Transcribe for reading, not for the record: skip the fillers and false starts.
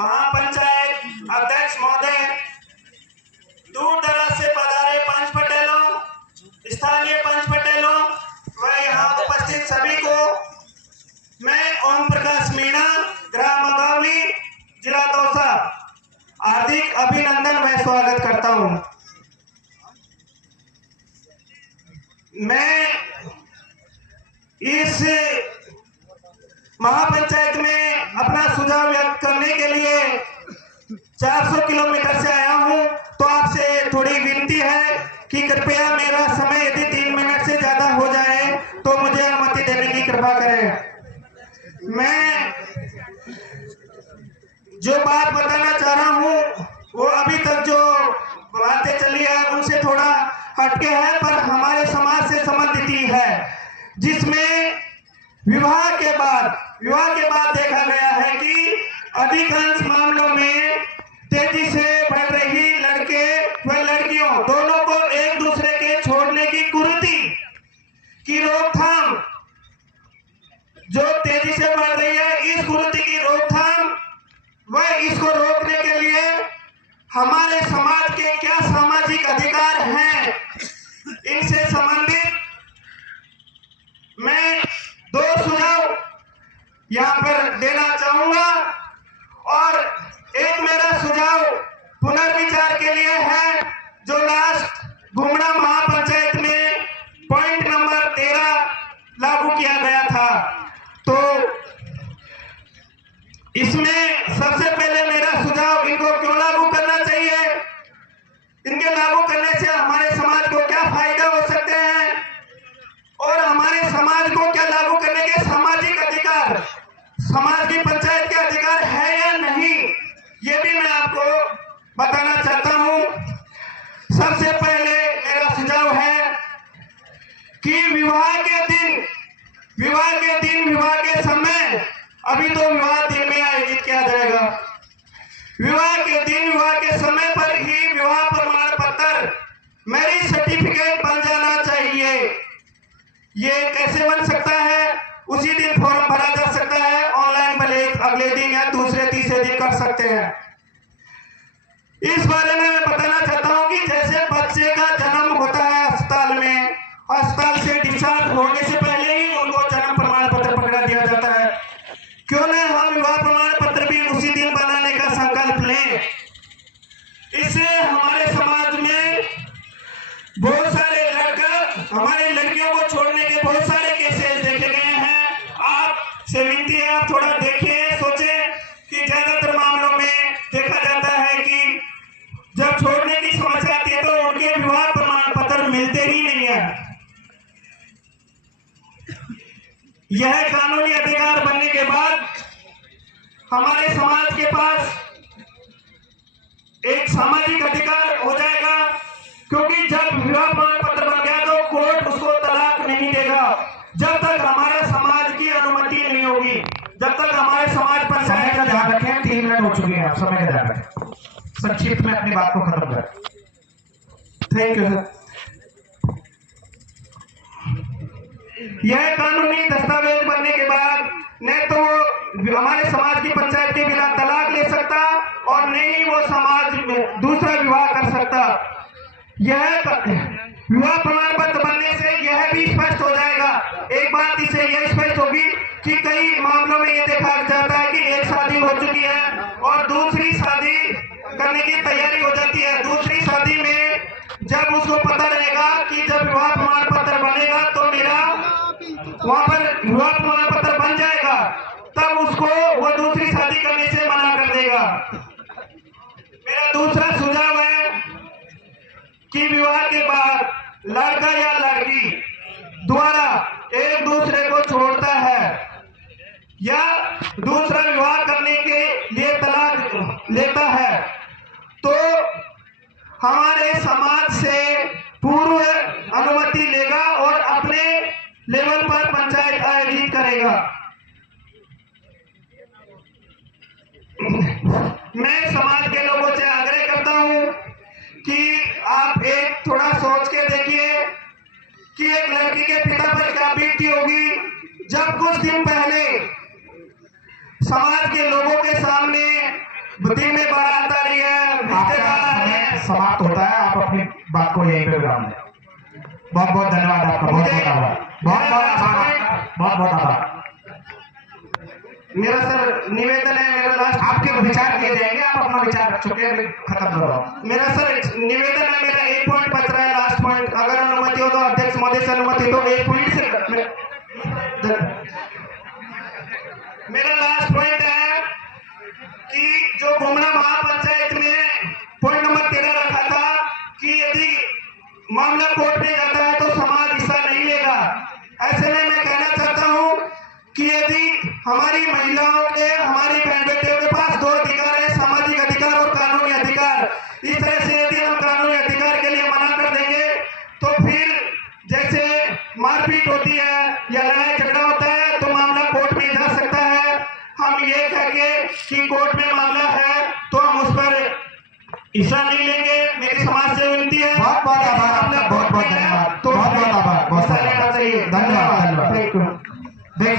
महापंचायत अध्यक्ष महोदय, दूर दराज से पधारे पंच पटेलों, स्थानीय पंच पटेलों व यहाँ उपस्थित सभी को मैं ओम प्रकाश मीणा, ग्राम अगावली, जिला दौसा, हार्दिक अभिनंदन व स्वागत करता हूँ। मैं इस महापंचायत में अपना सुझाव व्यक्त करने के लिए 400 किलोमीटर से आया हूं, तो आपसे थोड़ी विनती है कि कृपया मेरा समय यदि 3 मिनट से ज्यादा हो जाए तो मुझे अनुमति देने की कृपा करें। मैं जो बात बताना चाह रहा हूं वो अभी तक जो बातें चली है उनसे थोड़ा हटके है, पर हमारे समाज से संबंधित ही है, जिसमें विवाह के बाद देखा गया है कि अधिकांश मामलों में तेजी से बढ़ रही लड़के व लड़कियों दोनों को एक दूसरे के छोड़ने की कुरीति की रोकथाम जो तेजी से बढ़ रही है, इस कुरीति की रोकथाम व इसको रोकने के लिए हमारे समाज के क्या सामाजिक अधिकार हैं, इनसे संबंधित मैं 2 सुझाव यहाँ पर देना चाहूंगा। और एक मेरा सुझाव पुनर्विचार के लिए है, जो लास्ट घुमड़ा महापंचायत में पॉइंट नंबर 13 लागू किया गया था। तो इसमें सबसे पहले मेरा सुझाव, इनको क्यों लागू करना चाहिए, इनके लागू करने से हमारे समाज को क्या फायदा हो सकते हैं और हमारे समाज को क्या लागू करने के सामाजिक अधिकार, समाज की पंचायत के अधिकार है या नहीं, ये भी मैं आपको बताना चाहता हूं। सबसे पहले मेरा सुझाव है कि विवाह के समय, अभी तो विवाह दिन में आयोजित किया जाएगा, विवाह के दिन, विवाह के समय पर ही विवाह प्रमाण पत्र, मैरिज सर्टिफिकेट बन जाना चाहिए। ये कैसे बन सकता है? उसी दिन फॉर्म भरा जा सकता है, ऑनलाइन भले अगले दिन या दूसरे तीसरे दिन कर सकते हैं। इस बारे में मैं बताना चाहता हूं कि जैसे बच्चे का जन्म होता है अस्पताल में, अस्पताल से डिस्चार्ज होने से पहले ही उनको जन्म प्रमाण पत्र पकड़ा दिया जाता है, क्यों न हम विवाह प्रमाण पत्र भी उसी दिन बनाने का संकल्प लें। इससे हमारे समाज में बहुत सारे हमारे लड़कियों को छोड़ने के बहुत सारे केसेस देखे गए हैं। आपसे विनती है, आप थोड़ा देखिए, सोचें कि ज्यादातर मामलों में देखा जाता है कि जब छोड़ने की समस्या आती है तो उनके विवाह प्रमाण पत्र मिलते ही नहीं है। यह कानूनी अधिकार बनने के बाद हमारे समाज के पास एक सामाजिक अधिकार हो जाएगा, क्योंकि जब विवाह प्रमाण पत्र बन गया तो कोर्ट उसको तलाक नहीं देगा जब तक हमारे समाज की अनुमति नहीं होगी, जब तक हमारे समाज पर। समय का ध्यान रखें, 3 मिनट हो चुके हैं, आप समय का ध्यान रखें, संक्षिप्त में अपनी बात को खत्म करें। Thank you sir. यह कानूनी दस्तावेज बनने के बाद न तो हमारे समाज की पंचायत के बिना तलाक ले सकता और न ही वो समाज में दूसरा विवाह कर सकता। यह विवाह प्रमाण पत्र बनने से यह भी स्पष्ट हो जाएगा, एक बात इससे यह स्पष्ट होगी कि कई मामलों में यह देखा जाता है कि एक शादी हो चुकी है और दूसरी शादी करने की तैयारी हो जाती है। दूसरी शादी में जब उसको पता रहेगा कि जब विवाह प्रमाण पत्र बनेगा तो मेरा वहां पर विवाह प्रमाण पत्र बन जाएगा, तब उसको वो दूसरी शादी करने से मना कर देगा। मेरा दूसरा सुझाव है कि विवाह के बाद लड़का या लड़की द्वारा एक दूसरे को छोड़ता है या दूसरा विवाह करने के लिए तलाक लेता है, तो हमारे समाज से पूर्व अनुमति लेगा और अपने लेवल पर पंचायत आयोजित करेगा। मैं समाज के लोगों से आग्रह करता हूं कि आप एक थोड़ा सोच के देखिए कि एक लड़की के पिता पर क्या बीती होगी जब कुछ दिन पहले समाज के लोगों के सामने बुद्धि में बड़ा अंतर ही है, रिश्तेदार है। समाप्त होता है, आप अपनी बात को यहीं पे विराम दें। बहुत बहुत धन्यवाद आपका, बहुत बहुत आभार, बहुत बहुत आभार, बहुत बहुत आभार। मेरा सर निवेदन है, मेरा लास्ट आपके विचार दिए जाएंगे, आप अपना विचार रख चुके हैं, खत्म करो। मेरा सर निवेदन है, मेरा एक पॉइंट बच रहा है, लास्ट पॉइंट, अगर अनुमति हो तो अध्यक्ष महोदय से अनुमति तो एक पॉइंट से मेरा लास्ट पॉइंट है कि जो घुमना महापंचायत में पॉइंट नंबर 13 रखा था कि यदि मामला कोर्ट में जाता है तो समाज हिस्सा नहीं लेगा। ऐसे में मैं कहना चाहता हूं कि यदि हमारी महिलाओं के, हमारी बहन बेटियों के पास दो अधिकार है, सामाजिक अधिकार और कानूनी अधिकार। इस तरह से यदि हम कानूनी अधिकार के लिए मना कर देंगे तो फिर जैसे मारपीट होती है या लड़ाई झगड़ा होता है तो मामला कोर्ट में जा सकता है। हम ये कहेंगे कि कोर्ट में मामला है तो हम उस पर हिस्सा नहीं लेंगे। मेरी समाज से विनती है, बहुत बहुत आभार आपका, बहुत बहुत धन्यवाद। तो